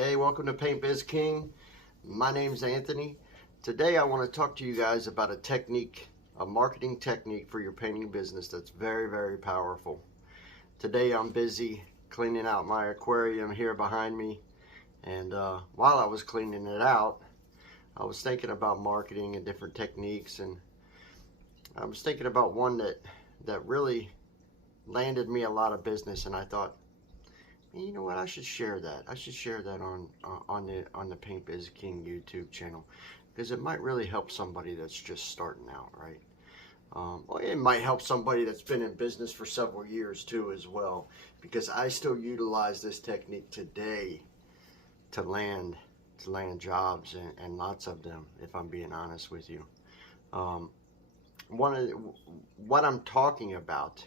Hey, welcome to Paint Biz King. My name's Anthony. Today I want to talk to you guys about a technique, a marketing technique for your painting business that's very, very powerful. Today I'm busy cleaning out my aquarium here behind me, and while I was cleaning it out, I was thinking about marketing and different techniques, and I was thinking about one that really landed me a lot of business, and I thought, you know what? I should share that. I should share that on the Paint Biz King YouTube channel, because it might really help somebody that's just starting out, right? Well, it might help somebody that's been in business for several years too, as well, because I still utilize this technique today to land jobs, and lots of them, if I'm being honest with you. What I'm talking about,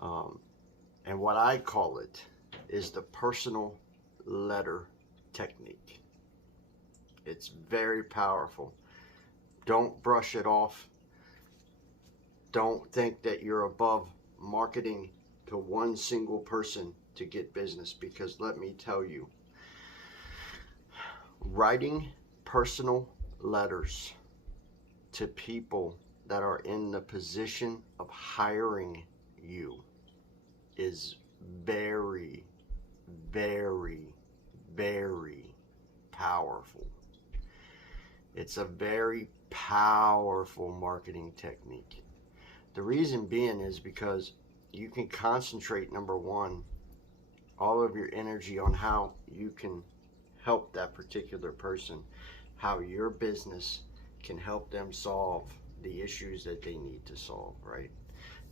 and what I call it, is the personal letter technique. It's very powerful. Don't brush it off. Don't think that you're above marketing to one single person to get business, because let me tell you, writing personal letters to people that are in the position of hiring you is very, very, very powerful. It's a very powerful marketing technique. The reason being is because you can concentrate, number one, all of your energy on how you can help that particular person, how your business can help them solve the issues that they need to solve, right?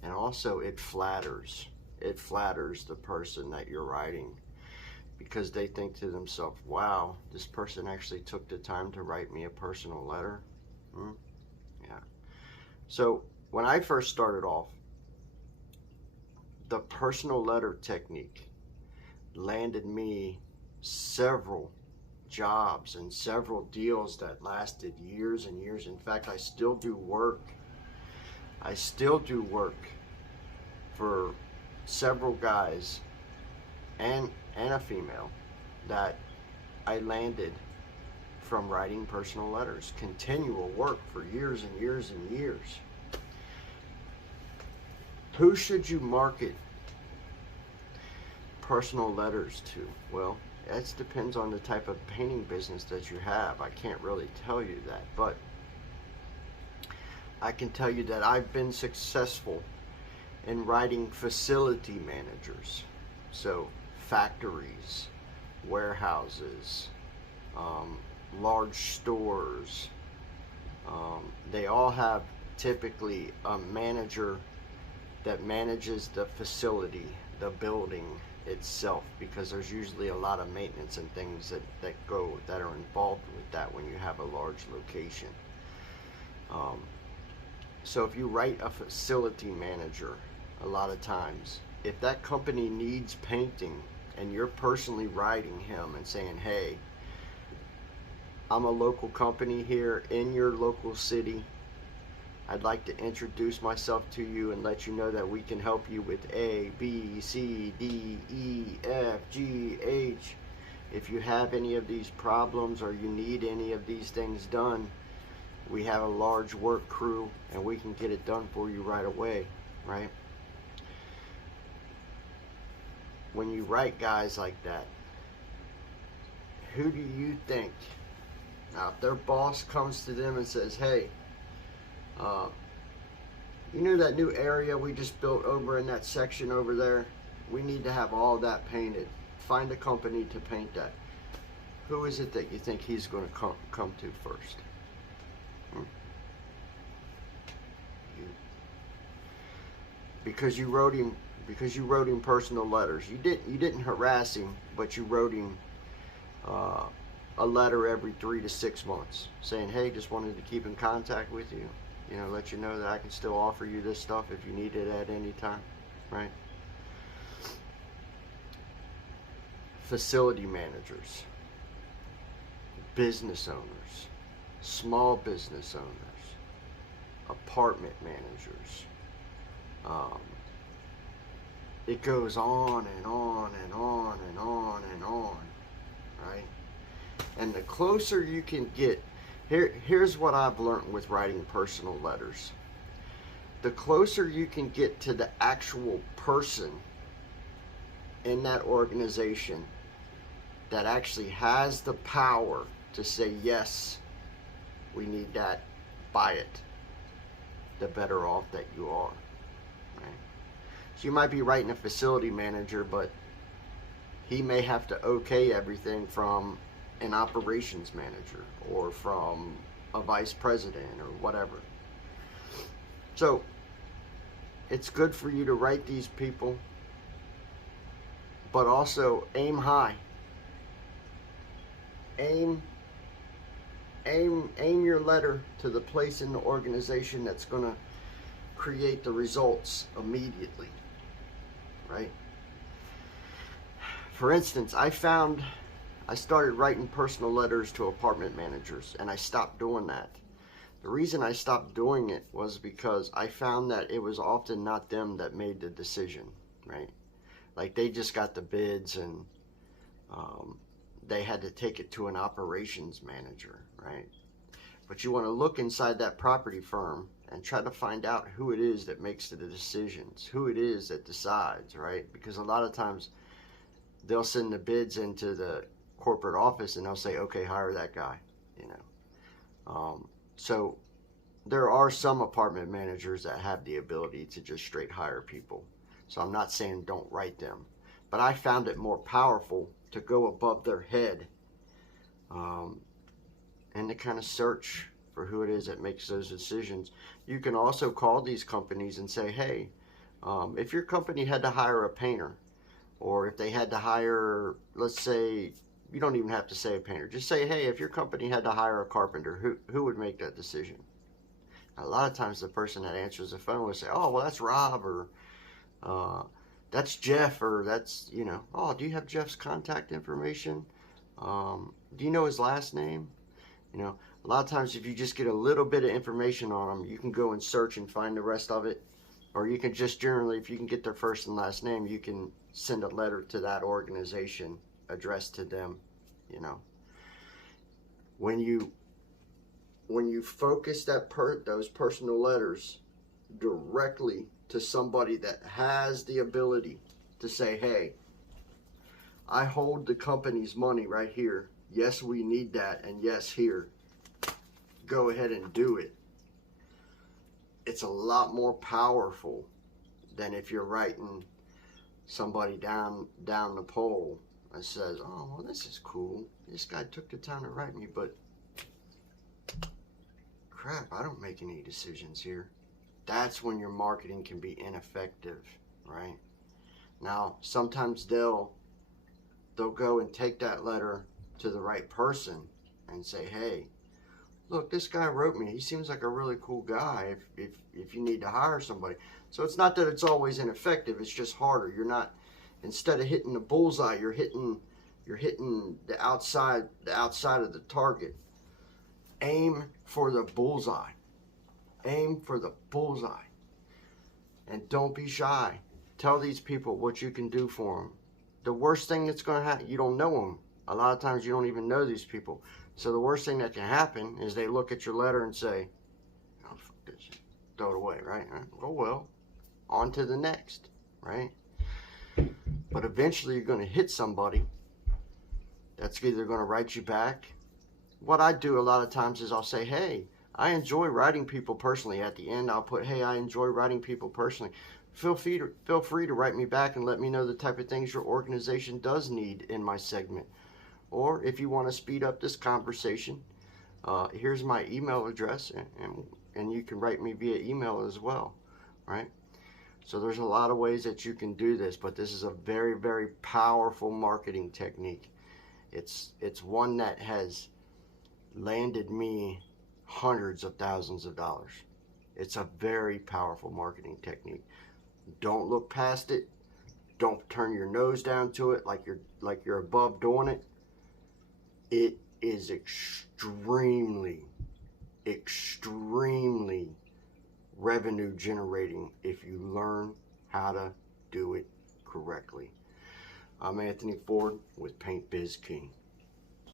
And also it flatters the person that you're writing, because they think to themselves, wow, this person actually took the time to write me a personal letter. Yeah. So when I first started off, the personal letter technique landed me several jobs and several deals that lasted years and years. In fact, I still do work for several guys and a female that I landed from writing personal letters. Continual work for years and years and years. Who should you market personal letters to? Well, that depends on the type of painting business that you have. I can't really tell you that, but I can tell you that I've been successful in writing facility managers. So factories, warehouses, large stores, they all have typically a manager that manages the facility, the building itself, because there's usually a lot of maintenance and things that are involved with that when you have a large location. So if you write a facility manager, a lot of times, if that company needs painting and you're personally writing him and saying, hey, I'm a local company here in your local city, I'd like to introduce myself to you and let you know that we can help you with A, B, C, D, E, F, G, H. If you have any of these problems or you need any of these things done, we have a large work crew and we can get it done for you right away, right? When you write guys like that, who do you think? Now, if their boss comes to them and says, hey, you know that new area we just built over in that section over there? We need to have all that painted. Find a company to paint that. Who is it that you think he's going to come to first? You. Because you wrote him personal letters. You didn't harass him, but you wrote him a letter every 3 to 6 months saying, hey, just wanted to keep in contact with you. You know, let you know that I can still offer you this stuff if you need it at any time, right? Facility managers, business owners, small business owners, apartment managers. It goes on and on and on and on and on, right? And the closer you can get, here's what I've learned with writing personal letters. The closer you can get to the actual person in that organization that actually has the power to say, yes, we need that, buy it, the better off that you are. Right? So you might be writing a facility manager, but he may have to okay everything from an operations manager or from a vice president or whatever. So it's good for you to write these people, but also aim high. Aim your letter to the place in the organization that's going to create the results immediately, right? For instance, I started writing personal letters to apartment managers, and I stopped doing that. The reason I stopped doing it was because I found that it was often not them that made the decision, right? Like they just got the bids and they had to take it to an operations manager, right? But you want to look inside that property firm and try to find out who it is that makes the decisions, who it is that decides, right? Because a lot of times they'll send the bids into the corporate office and they'll say, okay, hire that guy, you know. So there are some apartment managers that have the ability to just straight hire people. So I'm not saying don't write them, but I found it more powerful to go above their head and to kind of search for who it is that makes those decisions. You can also call these companies and say, hey, if your company had to hire a painter, or if they had to hire, let's say, you don't even have to say a painter, just say, hey, if your company had to hire a carpenter, who would make that decision? A lot of times the person that answers the phone will say, oh, well, that's Rob, or that's Jeff, or that's, you know, oh, do you have Jeff's contact information? Do you know his last name? You know, a lot of times if you just get a little bit of information on them, you can go and search and find the rest of it. Or you can just generally, if you can get their first and last name, you can send a letter to that organization addressed to them, you know. When you focus those personal letters directly to somebody that has the ability to say, hey, I hold the company's money right here. Yes, we need that, and yes, here. Go ahead and do it. It's a lot more powerful than if you're writing somebody down the pole that says, oh, well, this is cool. This guy took the time to write me, but crap, I don't make any decisions here. That's when your marketing can be ineffective, right? Now, sometimes they'll go and take that letter to the right person and say, hey, look, this guy wrote me. He seems like a really cool guy if you need to hire somebody. So it's not that it's always ineffective. It's just harder. You're not, instead of hitting the bullseye, you're hitting the outside of the target. Aim for the bullseye. Aim for the bullseye. And don't be shy. Tell these people what you can do for them. The worst thing that's going to happen, you don't know them. A lot of times you don't even know these people. So the worst thing that can happen is they look at your letter and say, oh, fuck this, throw it away, right? Oh, well, on to the next, right? But eventually you're going to hit somebody that's either going to write you back. What I do a lot of times is I'll say, hey, I enjoy writing people personally. At the end, I'll put, hey, I enjoy writing people personally. Feel free to write me back and let me know the type of things your organization does need in my segment. Or if you want to speed up this conversation, here's my email address, and you can write me via email as well, right? So there's a lot of ways that you can do this, but this is a very, very powerful marketing technique. It's one that has landed me hundreds of thousands of dollars. It's a very powerful marketing technique. Don't look past it. Don't turn your nose down to it like you're above doing it. It is extremely revenue generating if you learn how to do it correctly. I'm Anthony Ford with Paint Biz King.